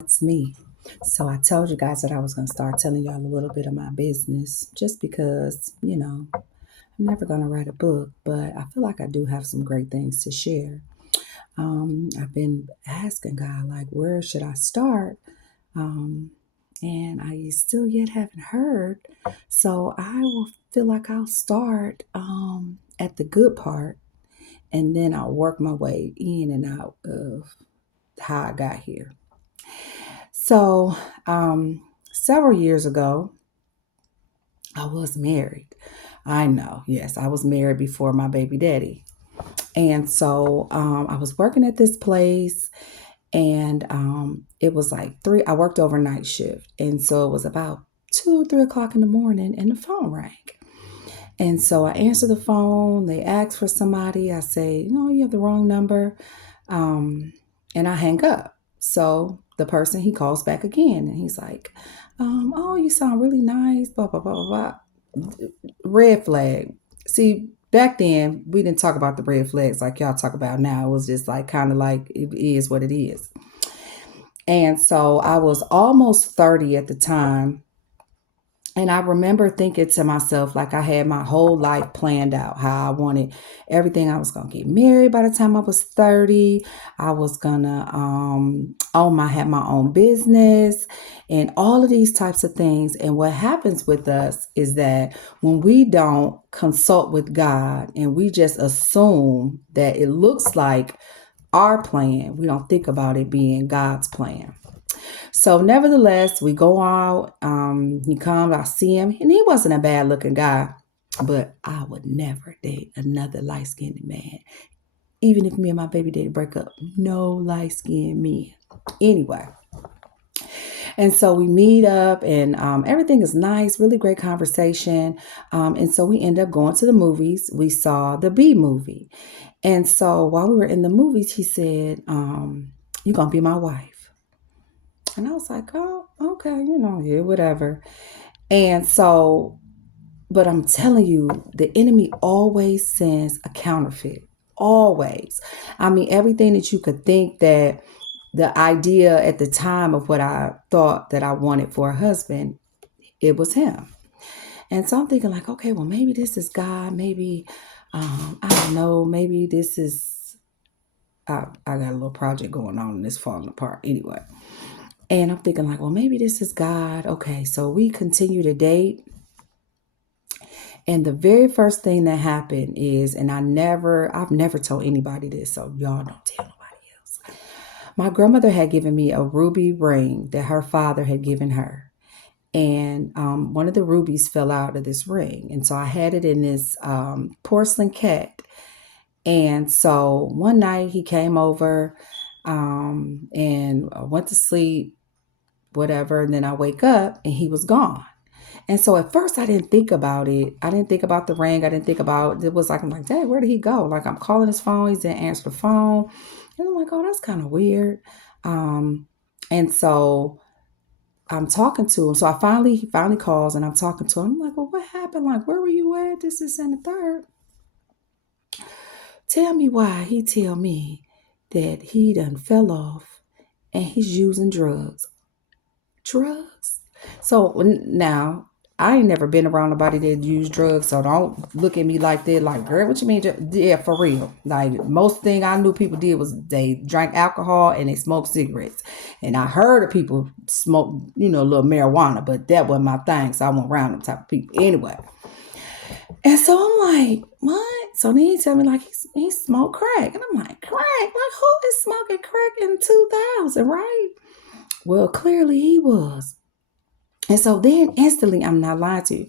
It's me. So I told you guys that I was going to start telling y'all a little bit of my business just because, I'm never going to write a book, but I feel like I do have some great things to share. I've been asking God, like, where should I start? Um, and I still yet haven't heard. So I will feel like I'll start at the good part and then I'll work my way in and out of how I got here. So, several years ago, I was married. I know, yes, I was married before my baby daddy. And so I was working at this place, and it was like I worked overnight shift. And so it was about 2, 3 o'clock in the morning, and the phone rang. And so I answer the phone. They ask for somebody. I say, no, you have the wrong number. Um, and I hang up. So the person, he calls back again, and he's like, oh, you sound really nice, blah, blah, blah, blah, blah. Red flag. See, back then, we didn't talk about the red flags like y'all talk about now. It was just like kind of like it is what it is. And so I was almost 30 at the time, and I remember thinking to myself, like I had my whole life planned out, how I wanted everything. I was going to get married by the time I was 30. I was going to have my own business and all of these types of things. And what happens with us is that when we don't consult with God and we just assume that it looks like our plan, we don't think about it being God's plan. So, nevertheless, we go out. He comes, I see him, and he wasn't a bad looking guy, but I would never date another light skinned man. Even if me and my baby daddy break up, no light skinned men. Anyway, and so we meet up, and everything is nice, really great conversation. And so we end up going to the movies. We saw the B movie. And so while we were in the movies, he said, you're going to be my wife. And I was like, oh, okay, yeah, whatever. And so, but I'm telling you, the enemy always sends a counterfeit. Always. I mean, everything that you could think that the idea at the time of what I thought that I wanted for a husband, it was him. And so I'm thinking, like, okay, well, maybe this is God. Maybe, I don't know, maybe this is, I got a little project going on and it's falling apart anyway. And I'm thinking like, well, maybe this is God. Okay, so we continue to date. And the very first thing that happened is, and I've never told anybody this, so y'all don't tell nobody else. My grandmother had given me a ruby ring that her father had given her. And one of the rubies fell out of this ring. And so I had it in this porcelain cat. And so one night he came over and I went to sleep, whatever. And then I wake up and he was gone. And so at first I didn't think about it. I didn't think about the ring. I didn't think about it. Was like, I'm like, Dad, where did he go? Like I'm calling his phone. He didn't answer the phone. And I'm like, oh, that's kind of weird. And so I'm talking to him. So he finally calls and I'm talking to him. I'm like, well, what happened? Like, where were you at? This, and the third. Tell me why he tell me that he done fell off and he's using drugs. Drugs? So now I ain't never been around nobody that used drugs, so don't look at me like that. Like, girl, what you mean? Yeah, for real. Like, most thing I knew people did was they drank alcohol and they smoked cigarettes. And I heard of people smoke, a little marijuana, but that wasn't my thing, so I went around them type of people. Anyway, and so I'm like, what? So then he tell me like he smoked crack, and I'm like, crack? Like, who is smoking crack in 2000, right? Well, clearly he was. And so then instantly, I'm not lying to you,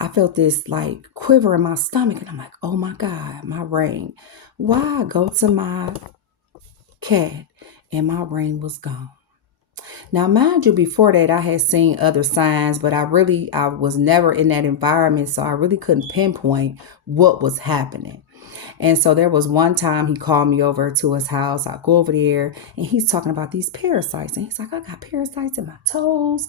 I felt this like quiver in my stomach. And I'm like, oh my God, my ring. Why go to my cat and my ring was gone? Now, mind you, before that, I had seen other signs, but I was never in that environment. So I really couldn't pinpoint what was happening. And so there was one time he called me over to his house. I go over there and he's talking about these parasites. And he's like, I got parasites in my toes.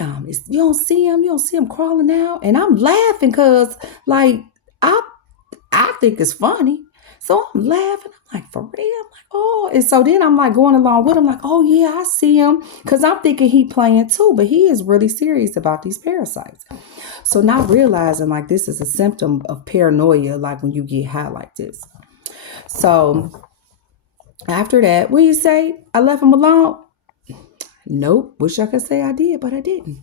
You don't see him. You don't see him crawling out. And I'm laughing because like, I think it's funny. So I'm laughing. I'm like, for real? I'm like, oh. And so then I'm like going along with him, like, oh yeah, I see him. Cause I'm thinking he playing too, but he is really serious about these parasites. So not realizing like this is a symptom of paranoia, like when you get high like this. So after that, what you say? I left him alone? Nope. Wish I could say I did, but I didn't.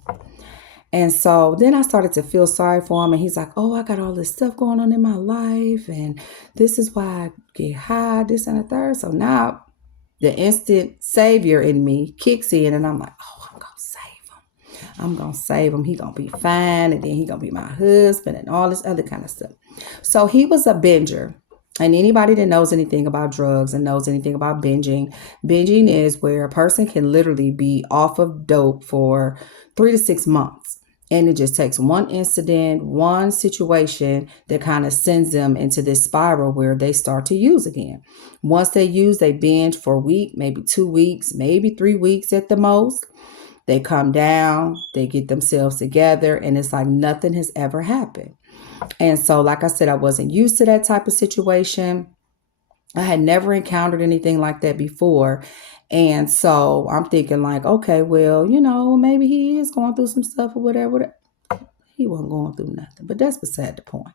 And so then I started to feel sorry for him. And he's like, oh, I got all this stuff going on in my life. And this is why I get high, this and the third. So now the instant savior in me kicks in. And I'm like, oh, I'm going to save him. I'm going to save him. He going to be fine. And then he going to be my husband and all this other kind of stuff. So he was a binger. And anybody that knows anything about drugs and knows anything about binging is where a person can literally be off of dope for 3 to 6 months. And it just takes one incident, one situation that kind of sends them into this spiral where they start to use again. Once they use, they binge for a week, maybe 2 weeks, maybe 3 weeks at the most. They come down, they get themselves together, and it's like nothing has ever happened. And so, like I said, I wasn't used to that type of situation. I had never encountered anything like that before. And so I'm thinking like, okay, well, maybe he is going through some stuff or whatever. He wasn't going through nothing, but that's beside the point.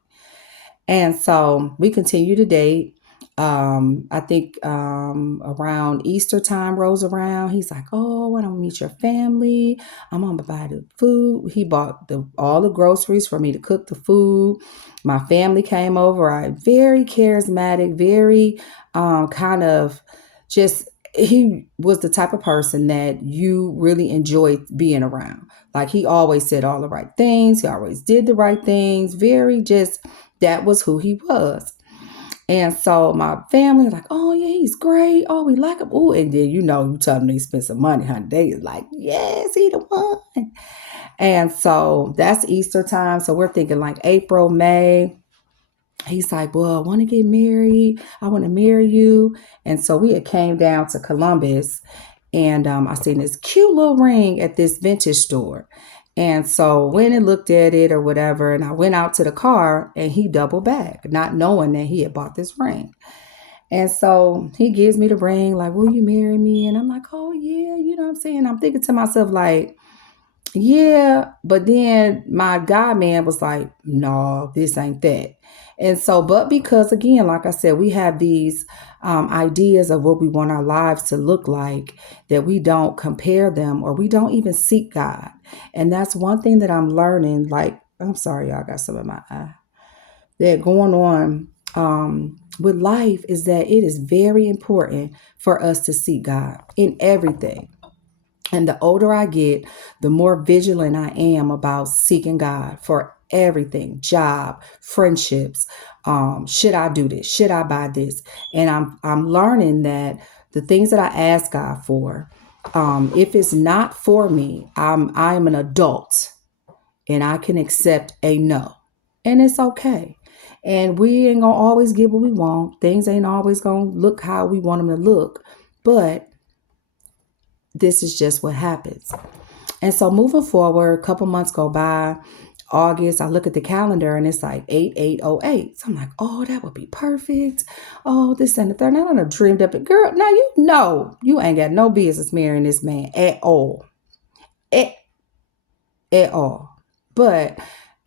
And so we continue to date. I think around Easter time rolls around. He's like, oh, I want to meet your family. I'm going to buy the food. He bought all the groceries for me to cook the food. My family came over. Very charismatic, very kind of just, he was the type of person that you really enjoyed being around. Like he always said all the right things. He always did the right things. Very just, that was who he was. And so my family was like, oh yeah, he's great. Oh, we like him. Oh, and then you tell them they spend some money, honey. They like, yes, he the one. And so that's Easter time. So we're thinking like April, May. He's like, well, I want to get married. I want to marry you. And so we had came down to Columbus, and I seen this cute little ring at this vintage store. And so went and looked at it or whatever, and I went out to the car, and he doubled back, not knowing that he had bought this ring. And so he gives me the ring, like, will you marry me? And I'm like, oh yeah, you know what I'm saying? I'm thinking to myself, like, yeah, but then my God man was like, no, this ain't that. And so, but because again, like I said, we have these ideas of what we want our lives to look like, that we don't compare them or we don't even seek God. And that's one thing that I'm learning. Like, I'm sorry, y'all got some in my eye. That going on with life is that it is very important for us to seek God in everything. And the older I get, the more vigilant I am about seeking God for everything, job, friendships. Should I do this? Should I buy this? And I'm learning that the things that I ask God for, if it's not for me, I'm an adult and I can accept a no. And it's okay. And we ain't gonna always get what we want. Things ain't always gonna look how we want them to look. But this is just what happens. And so moving forward, a couple months go by. August, I look at the calendar and it's like 8808. So I'm like, oh, that would be perfect. Oh, this and the third. Now I done dreamed up it. Girl, now you know you ain't got no business marrying this man at all. At, at all. But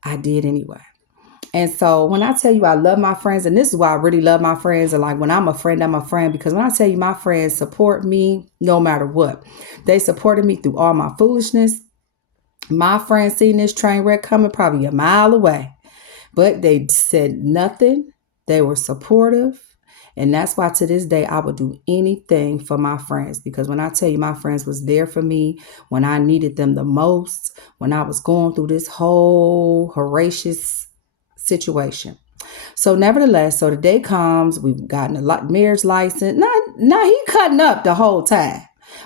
I did anyway. And so when I tell you I love my friends, and this is why I really love my friends, and like when I'm a friend, because when I tell you my friends support me no matter what, they supported me through all my foolishness. My friends seen this train wreck coming probably a mile away, but they said nothing. They were supportive. And that's why to this day, I would do anything for my friends, because when I tell you my friends was there for me when I needed them the most, when I was going through this whole horrendous situation. So nevertheless, so the day comes, we've gotten a marriage license. Now he cutting up the whole time.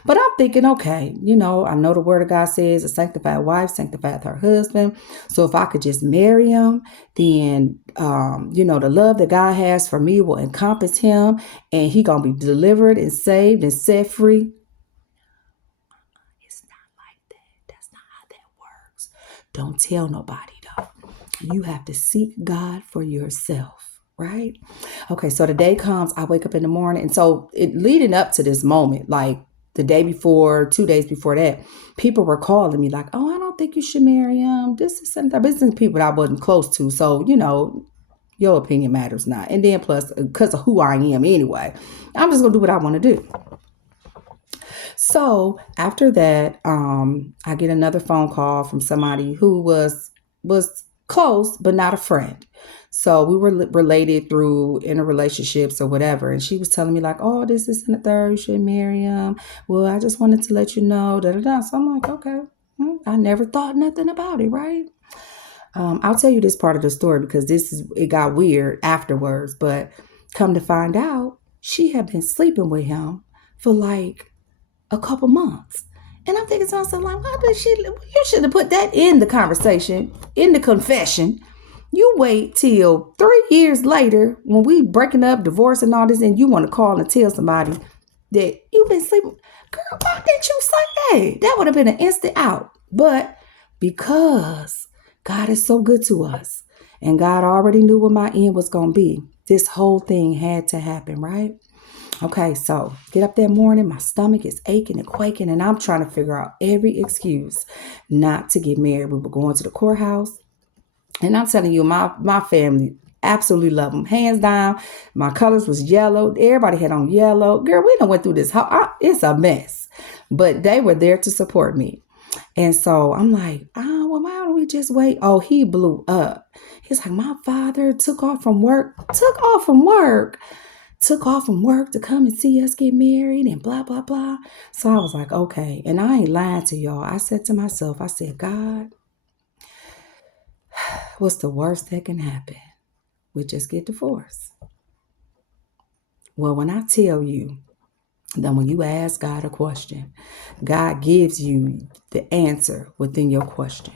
But I'm thinking, okay, I know the word of God says a sanctified wife sanctified her husband. So if I could just marry him, then, the love that God has for me will encompass him and he going to be delivered and saved and set free. It's not like that. That's not how that works. Don't tell nobody though. You have to seek God for yourself. right? Okay, so the day comes, I wake up in the morning. And so it leading up to this moment, like the day before, 2 days before that, people were calling me like, oh, I don't think you should marry him. This is something, business people that I wasn't close to. So, your opinion matters not. And then plus, because of who I am anyway, I'm just going to do what I want to do. So after that, I get another phone call from somebody who was close but not a friend. So we were related through interrelationships or whatever, and she was telling me like, "Oh, this is in the third. You should marry him." Well, I just wanted to let you know. Da da da. So I'm like, okay. I never thought nothing about it, right? I'll tell you this part of the story because it got weird afterwards. But come to find out, she had been sleeping with him for like a couple months. And I'm thinking to myself, like, why did you should have put that in the conversation, in the confession. You wait till 3 years later when we breaking up, divorce and all this, and you want to call and tell somebody that you've been sleeping. Girl, why didn't you say that? That would have been an instant out. But because God is so good to us and God already knew what my end was going to be, this whole thing had to happen, right? Okay, so get up that morning, my stomach is aching and quaking, and I'm trying to figure out every excuse not to get married. We were going to the courthouse, and I'm telling you, my family absolutely love them, hands down. My colors was yellow. Everybody had on yellow. Girl, we done went through this. It's a mess, but they were there to support me. And so I'm like, well, why don't we just wait? Oh, he blew up. He's like, my father took off from work to come and see us get married and blah, blah, blah. So I was like, okay. And I ain't lying to y'all. I said to myself, I said, God, what's the worst that can happen? We just get divorced. Well, when I tell you that when you ask God a question, God gives you the answer within your question.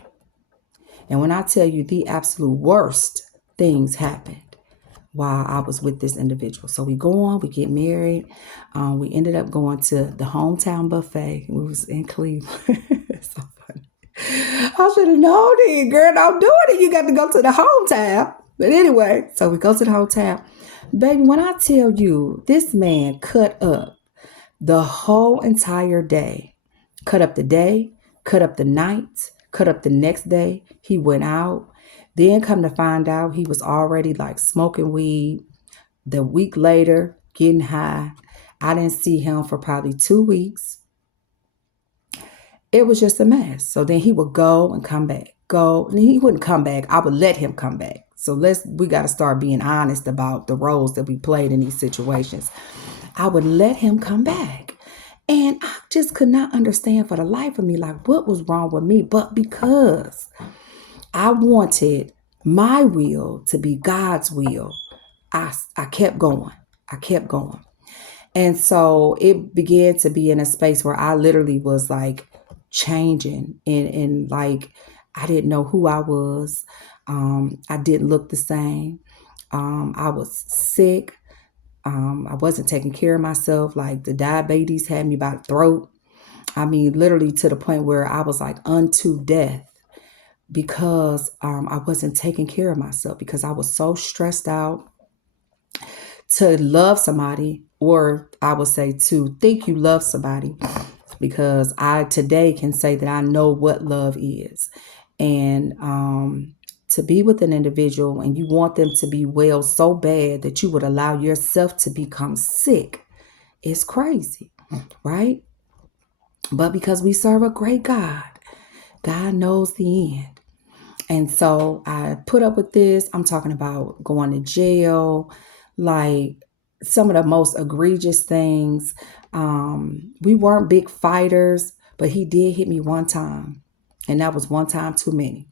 And when I tell you the absolute worst things happened while I was with this individual. So we go on, we get married. We ended up going to the hometown buffet. We was in Cleveland. It's so funny. I should have known it, girl. Don't do it. You got to go to the hometown. But anyway, so we go to the hometown. Baby, when I tell you, this man cut up the whole entire day. Cut up the day, cut up the night, cut up the next day. He went out. Then come to find out he was already like smoking weed. The week later, getting high. I didn't see him for probably 2 weeks. It was just a mess. So then he would go and come back. Go. And he wouldn't come back. I would let him come back. So we got to start being honest about the roles that we played in these situations. I would let him come back. And I just could not understand for the life of me, like, what was wrong with me? But because I wanted my will to be God's will, I kept going. I kept going. And so it began to be in a space where I literally was like changing and like I didn't know who I was. I didn't look the same. I was sick. I wasn't taking care of myself. Like the diabetes had me by the throat. I mean, literally to the point where I was like unto death because I wasn't taking care of myself because I was so stressed out to love somebody, or I would say to think you love somebody, because I today can say that I know what love is. And to be with an individual and you want them to be well so bad that you would allow yourself to become sick is crazy, right? But because we serve a great God, God knows the end. And so I put up with this. I'm talking about going to jail, like some of the most egregious things. We weren't big fighters, but he did hit me one time. And that was one time too many.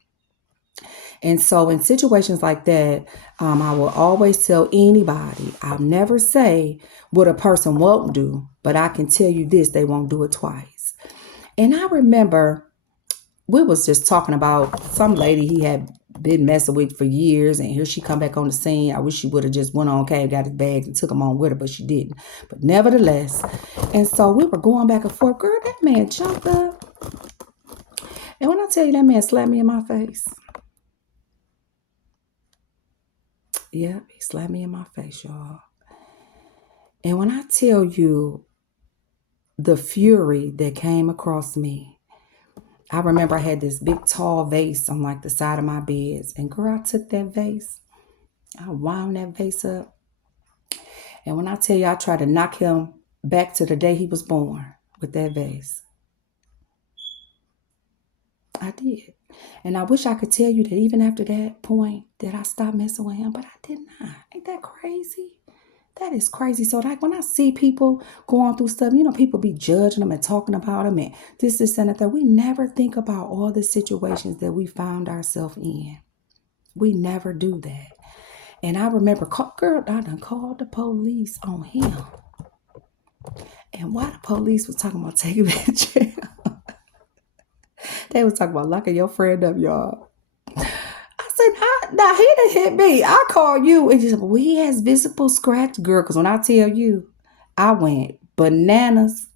And so in situations like that, I will always tell anybody, I'll never say what a person won't do, but I can tell you this, they won't do it twice. And I remember we was just talking about some lady he had been messing with for years, and here she come back on the scene. I wish she would have just went on, got his bags and took him on with her, but she didn't. But nevertheless, and so we were going back and forth. Girl, that man jumped up. And when I tell you that man slapped me in my face, Yep, he slapped me in my face, y'all. And when I tell you the fury that came across me, I remember I had this big tall vase on like the side of my beds. And girl, I took that vase. I wound that vase up. And when I tell you I tried to knock him back to the day he was born with that vase, I did. And I wish I could tell you that even after that point that I stopped messing with him, but I did not. Ain't that crazy? That is crazy. So like when I see people going through stuff, people be judging them and talking about them and this, and that. We never think about all the situations that we found ourselves in. We never do that. And I remember, girl, I done called the police on him. And while the police was talking about taking me to jail, they was talking about locking your friend up, y'all. I said, nah, he done hit me. I call you. And he said, well, he has visible scratch, girl. Because when I tell you, I went bananas.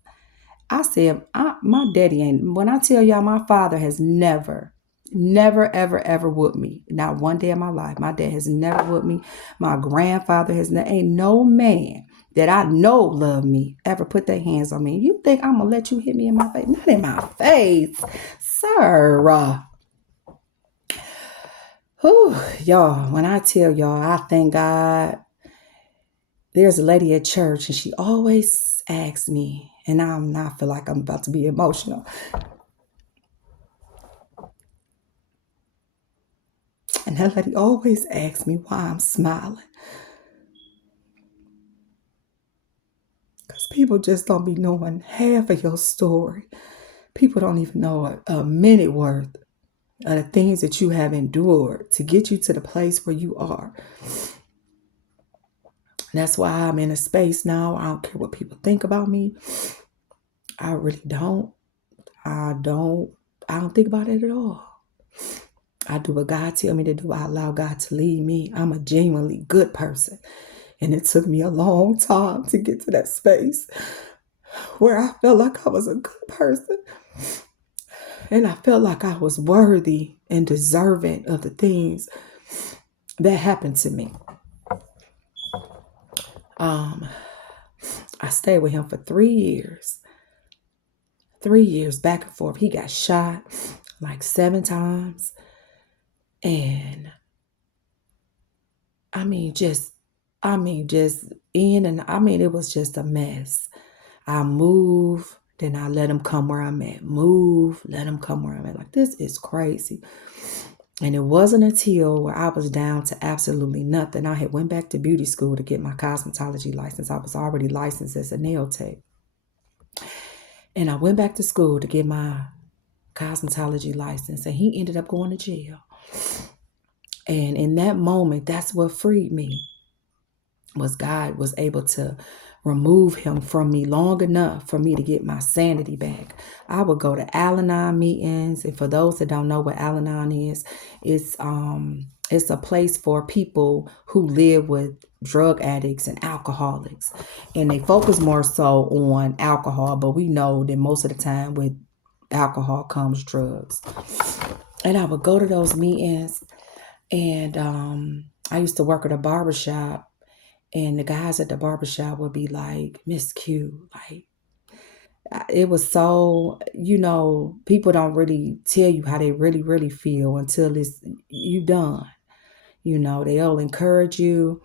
I said, my daddy ain't. When I tell y'all, my father has never, ever, ever whooped me. Not one day in my life. My dad has never whooped me. My grandfather has never. Ain't no man that I know love me ever put their hands on me. You think I'm going to let you hit me in my face? Not in my face, sir. Whew, y'all, when I tell y'all, I thank God. There's a lady at church and she always asks me, and I feel like I'm about to be emotional. And that lady always asks me why I'm smiling. Because people just don't be knowing half of your story. People don't even know a minute worth of the things that you have endured to get you to the place where you are. That's why I'm in a space now. I don't care what people think about me. I really don't. I don't think about it at all. I do what God tell me to do. I allow God to lead me. I'm a genuinely good person. And it took me a long time to get to that space where I felt like I was a good person. And I felt like I was worthy and deserving of the things that happened to me. I stayed with him for 3 years. 3 years back and forth. He got shot like 7 times. And just in and it was just a mess. I move, then I let him come where I'm at. Move, let him come where I'm at. Like, this is crazy. And it wasn't until where I was down to absolutely nothing. I had went back to beauty school to get my cosmetology license. I was already licensed as a nail tech. And I went back to school to get my cosmetology license. And he ended up going to jail. And in that moment, that's what freed me. Was God was able to remove him from me long enough for me to get my sanity back. I would go to Al-Anon meetings. And for those that don't know what Al-Anon is, it's a place for people who live with drug addicts and alcoholics. And they focus more so on alcohol, but we know that most of the time with alcohol comes drugs. And I would go to those meetings, and I used to work at a barbershop. And the guys at the barbershop would be like, Miss Q, like, it was so, people don't really tell you how they really, really feel until it's you done. They'll encourage you.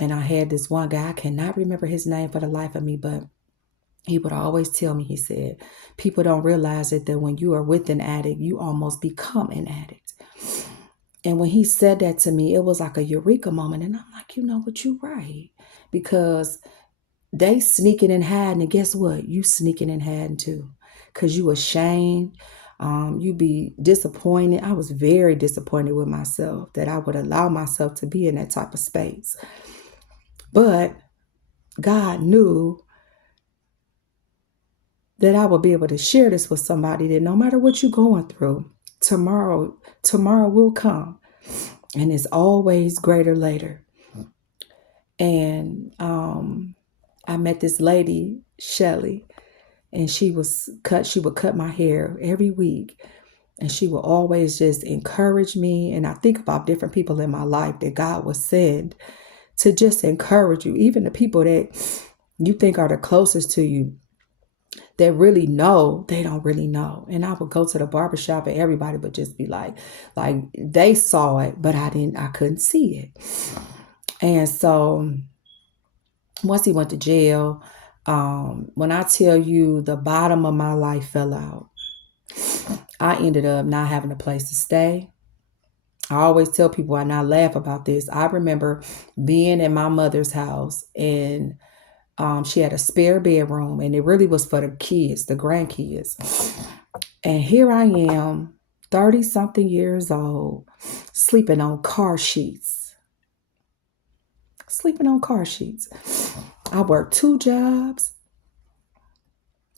And I had this one guy, I cannot remember his name for the life of me, but he would always tell me, he said, people don't realize that when you are with an addict, you almost become an addict. And when he said that to me, it was like a eureka moment. And I'm like, you know what, you're right. Because they sneaking and hiding. And guess what? You sneaking and hiding too. Because you ashamed. You be disappointed. I was very disappointed with myself that I would allow myself to be in that type of space. But God knew that I would be able to share this with somebody, that no matter what you're going through, tomorrow will come. And it's always greater later. And I met this lady, Shelly, and she would cut my hair every week. And she will always just encourage me. And I think about different people in my life that God will send to just encourage you. Even the people that you think are the closest to you, that really know, they don't really know. And I would go to the barbershop and everybody would just be like they saw it, but I couldn't see it. And so once he went to jail, when I tell you the bottom of my life fell out, I ended up not having a place to stay. I always tell people, and I laugh about this. I remember being in my mother's house, and she had a spare bedroom, and it really was for the kids, the grandkids. And here I am, 30 something years old, sleeping on car sheets. Sleeping on car sheets. I worked 2 jobs.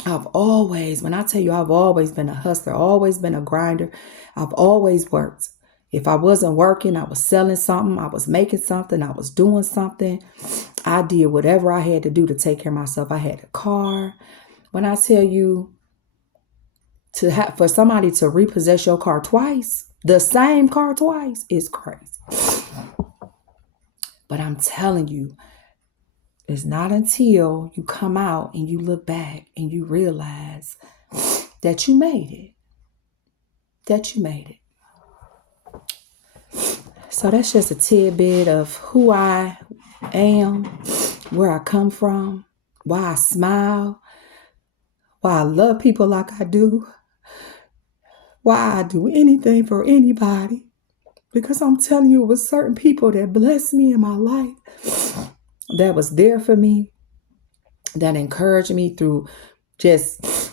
When I tell you, I've always been a hustler, always been a grinder. I've always worked. If I wasn't working, I was selling something, I was making something, I was doing something. I did whatever I had to do to take care of myself. I had a car. When I tell you, for somebody to repossess your car twice, the same car twice, is crazy. But I'm telling you, it's not until you come out and you look back and you realize that you made it. That you made it. So that's just a tidbit of who I am, where I come from, why I smile, why I love people like I do, why I do anything for anybody. Because I'm telling you, it was certain people that blessed me in my life, that was there for me, that encouraged me through just,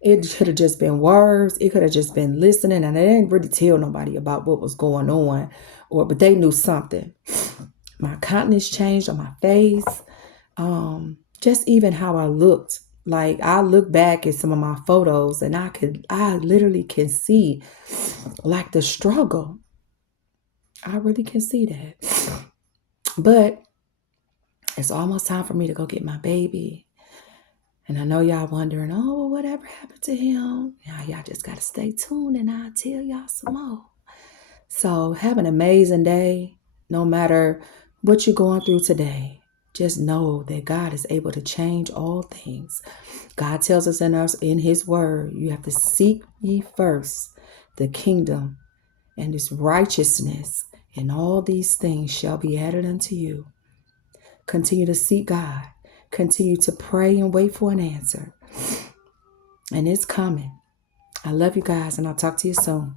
it could have just been words. It could have just been listening. And they didn't really tell nobody about what was going on, but they knew something. My countenance changed on my face. Just even how I looked. Like, I look back at some of my photos and I literally can see like the struggle. I really can see that. But it's almost time for me to go get my baby. And I know y'all wondering, oh, well, whatever happened to him? Y'all just got to stay tuned and I'll tell y'all some more. So have an amazing day. No matter what you're going through today, just know that God is able to change all things. God tells us in his word, you have to seek ye first the kingdom and his righteousness, and all these things shall be added unto you. Continue to seek God. Continue to pray and wait for an answer. And it's coming. I love you guys, and I'll talk to you soon.